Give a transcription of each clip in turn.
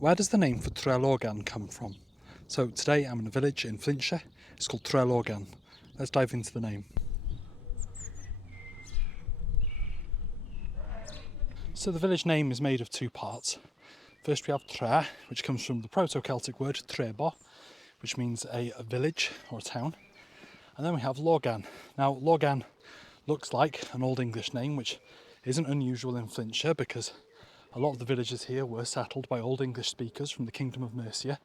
Where does the name for Trelogan come from? So today I'm in a village in Flintshire. It's called Trelogan. Let's dive into the name. So the village name is made of two parts. First we have Tre, which comes from the Proto-Celtic word Trebo, which means a village or a town. And then we have Logan. Now Logan looks like an Old English name, which isn't unusual in Flintshire because a lot of the villages here were settled by Old English speakers from the Kingdom of Mercia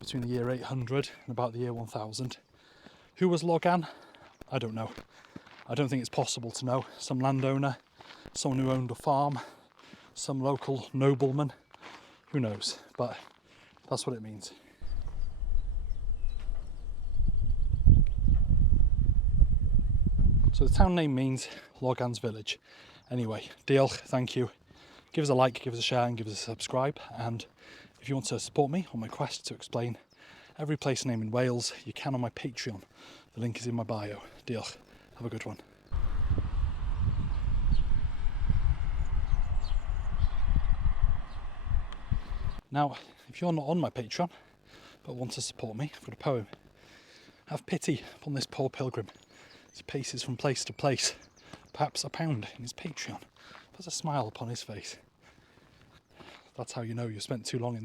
between the year 800 and about the year 1000. Who was Logan? I don't know. I don't think it's possible to know. Some landowner, someone who owned a farm, some local nobleman, who knows, but that's what it means. So the town name means Logan's village. Anyway, diolch, thank you. Give us a like, give us a share and give us a subscribe, and if you want to support me on my quest to explain every place name in Wales, you can on my Patreon. The link is in my bio. Diolch. Have a good one. Now, if you're not on my Patreon, but want to support me, I've got a poem. Have pity upon this poor pilgrim. He paces from place to place, perhaps £1 in his Patreon. Puts a smile upon his face. That's how you know you spent too long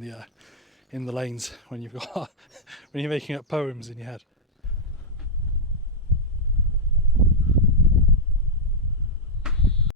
in the lanes when you're making up poems in your head.